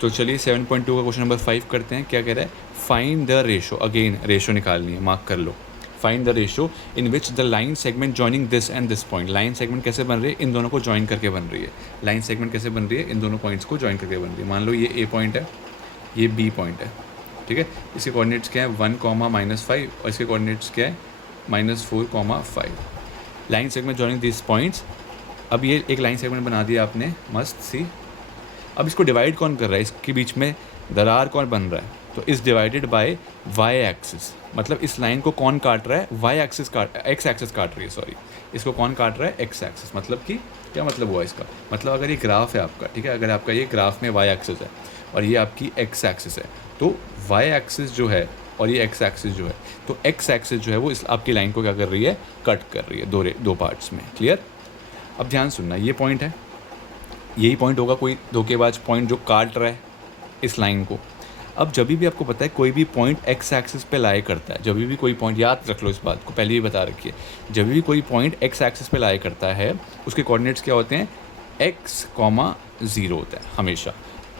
तो चलिए 7.2 का क्वेश्चन नंबर 5 करते हैं। क्या कह रहा है? Find the ratio, again ratio निकालनी है, मार्क कर लो। Find the ratio in which the line segment joining this and this point, line segment कैसे बन रही है? इन दोनों को ज्वाइन करके बन रही है। लाइन सेगमेंट कैसे बन रही है? इन दोनों पॉइंट्स को ज्वाइन करके बन रही है। मान लो ये ए पॉइंट है, ये बी पॉइंट है, ठीक है। इसके कोऑर्डिनेट्स क्या है? 1, -5 और इसके कोऑर्डिनेट्स क्या है? -4, 5। Line segment joining this points. अब ये एक लाइन सेगमेंट बना दिया आपने, मस्त सी। अब इसको डिवाइड कौन कर रहा है? इसके बीच में दरार कौन बन रहा है? तो इस डिवाइडेड बाय वाई एक्सिस, मतलब इस लाइन को कौन काट रहा है? वाई एक्सिस काट, एक्स एक्सिस काट रही है, सॉरी। इसको कौन काट रहा है? X axis. मतलब कि क्या मतलब हुआ इसका? मतलब अगर ये ग्राफ है आपका, ठीक है, अगर आपका ये ग्राफ में वाई एक्सिस है और ये आपकी एक्स एक्सिस है, तो वाई एक्सिस जो है और ये एक्स एक्सिस जो है, तो एक्स एक्सिस जो है वो इस आपकी लाइन को क्या कर रही है? कट कर रही है दो पार्ट्स में। क्लियर? अब ध्यान सुनना, ये पॉइंट है, यही पॉइंट होगा कोई धोखेबाज पॉइंट जो काट रहा है इस लाइन को। अब जब भी आपको पता है कोई भी पॉइंट एक्स एक्सिस पे लाई करता है, जब भी कोई पॉइंट, याद रख लो इस बात को, पहले भी बता रखिए, जब भी कोई पॉइंट एक्स एक्सिस पे लाई करता है उसके कोऑर्डिनेट्स क्या होते हैं? x, 0 होता है हमेशा।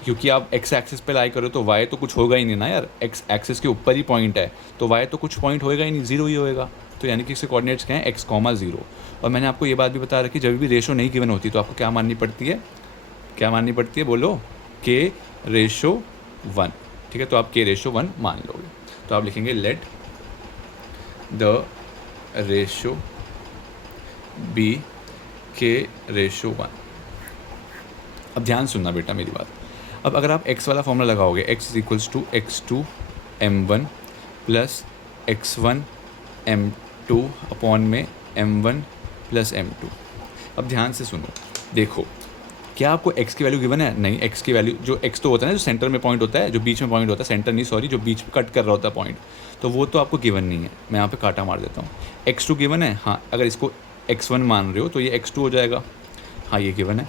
क्योंकि आप एक्स एक्सिस पे लाई करो तो y तो कुछ होगा ही नहीं ना यार, एक्स एक्सिस के ऊपर ही पॉइंट है तो y तो कुछ पॉइंट होएगा ही नहीं, 0 ही होएगा। तो यानी कि इसके कोऑर्डिनेट्स क्या हैं? x, 0। और मैंने आपको ये बात भी बता रखी, जब भी रेशो नहीं गिवन होती तो आपको क्या माननी पड़ती है? क्या माननी पड़ती है? बोलो, k/1। ठीक है, तो आप k/1 मान लोगे। तो आप लिखेंगे let the ratio B k/1। अब ध्यान सुनना बेटा मेरी बात। अब अगर आप x वाला फॉर्मूला लगाओगे, x = x2 m1 plus x1 m2 upon में m1 प्लस m2। अब ध्यान से सुनो, देखो, क्या आपको x की वैल्यू गिवन है? नहीं, x की वैल्यू, जो x तो होता है ना, जो सेंटर में पॉइंट होता है, जो बीच में पॉइंट होता है, सेंटर नहीं सॉरी, जो बीच में कट कर रहा होता है पॉइंट, तो वो तो आपको गिवन नहीं है। मैं यहाँ पे काटा मार देता हूँ। x2 गिवन है, हाँ, अगर इसको x1 मान रहे हो तो ये x2 हो जाएगा, हाँ ये गिवन है।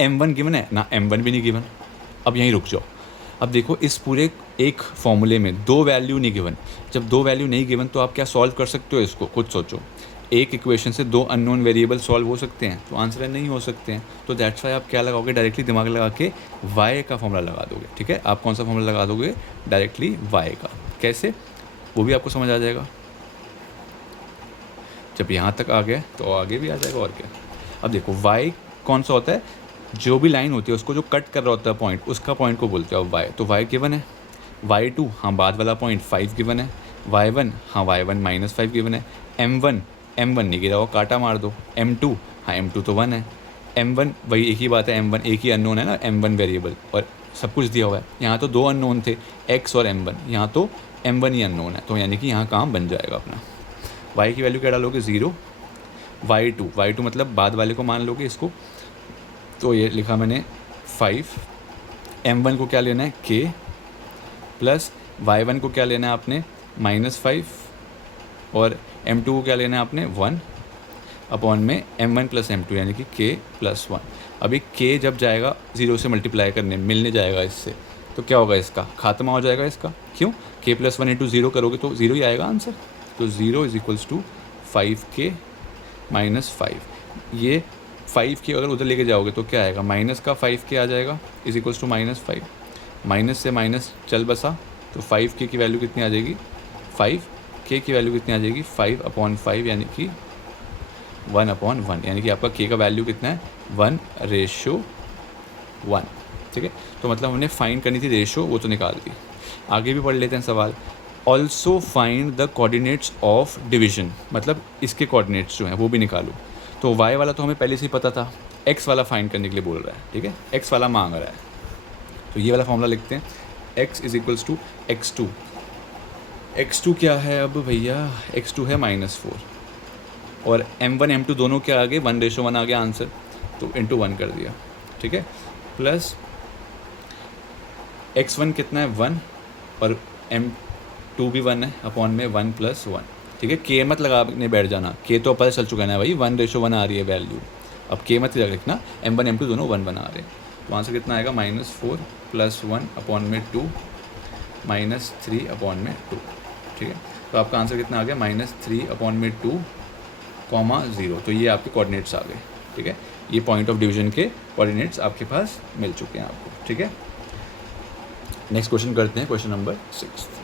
m1 गिवन है ना? m1 भी नहीं गिवन। अब यहीं रुक जाओ। अब देखो, इस पूरे एक फॉर्मूले में दो वैल्यू नहीं गिवन। जब दो वैल्यू नहीं गिवन तो आप क्या सॉल्व कर सकते हो इसको? खुद सोचो, एक इक्वेशन से दो अननोन वेरिएबल सॉल्व हो सकते हैं? तो आंसर है नहीं हो सकते हैं। तो दैट्स वाई आप क्या लगाओगे? डायरेक्टली दिमाग लगा के y का फॉर्मूला लगा दोगे। ठीक है, आप कौन सा फॉर्मूला लगा दोगे? डायरेक्टली y का। कैसे? वो भी आपको समझ आ जाएगा। जब यहाँ तक आ गए तो आगे भी आ जाएगा, और क्या। अब देखो, y कौन सा होता है? जो भी लाइन होती है उसको जो कट कर रहा होता है पॉइंट, उसका पॉइंट को बोलते हैं y। तो y गिवन है, y2 हाँ बाद वाला पॉइंट 5 गिवन है, y1 हाँ y1 -5 गिवन है, m1 नहीं गिरा हुआ, काटा मार दो, m2 हाँ m2 तो 1 है, m1 वही एक ही बात है, m1 एक ही अननोन है ना, m1 वेरिएबल, और सब कुछ दिया हुआ है। यहाँ तो दो अननोन थे, x और m1, यहाँ तो m1 ही अननोन है, तो यानी कि यहाँ काम बन जाएगा अपना। y की वैल्यू क्या डालोगे? 0, y2 मतलब बाद वाले को मान लोगे इसको, तो ये लिखा मैंने 5, m1 को क्या लेना है? k, प्लस y1 को क्या लेना है आपने? -5, और m2 को क्या लेना है आपने? 1 अपॉन में m1 प्लस m2 यानी कि k+1। अभी k जब जाएगा 0 से मल्टीप्लाई करने, मिलने जाएगा इससे, तो क्या होगा? इसका खात्मा हो जाएगा इसका। क्यों? k+1 इंटू 0 करोगे तो 0 ही आएगा आंसर। तो 0 = 5k - 5। ये 5k अगर उधर लेके जाओगे तो क्या आएगा? माइनस का 5k आ जाएगा, = -5। माइनस से माइनस चल बसा, तो 5k की वैल्यू कितनी आ जाएगी? 5k की वैल्यू कितनी आ जाएगी? 5/5 यानी कि 1/1, यानी कि आपका k का वैल्यू कितना है? 1/1। ठीक है, तो मतलब हमने फाइंड करनी थी रेशो, वो तो निकाल दी। आगे भी पढ़ लेते हैं सवाल। Also find the coordinates of division, मतलब इसके कोऑर्डिनेट्स जो हैं वो भी निकालो। तो y वाला तो हमें पहले से ही पता था, x वाला फाइंड करने के लिए बोल रहा है। ठीक है, x वाला मांग रहा है, तो ये वाला फॉर्मूला लिखते हैं, x = x2। x2 क्या है अब भैया? x2 है -4, और m1 m2 दोनों क्या आ गए? 1/1 आ गया आंसर, तो इंटू 1 कर दिया। ठीक है, प्लस x1 कितना है? 1, और m2 भी 1 है, अपॉन में 1 + 1। ठीक है, k मत लगाने बैठ जाना, k तो पता चल चुका है ना भाई, 1/1 आ रही है वैल्यू। अब k मत लिखना, m1 m2 दोनों 1 बना रहे हैं, तो आंसर कितना आएगा? -4 + 1 अपॉन में 2 -3 अपॉन में 2। ठीक है, तो आपका आंसर कितना आ गया? -3 अपॉन में 2, 0। तो ये आपके कोऑर्डिनेट्स आ गए। ठीक है, ये पॉइंट ऑफ डिवीजन के कोऑर्डिनेट्स आपके पास मिल चुके हैं आपको। ठीक है, नेक्स्ट क्वेश्चन करते हैं, क्वेश्चन नंबर 6।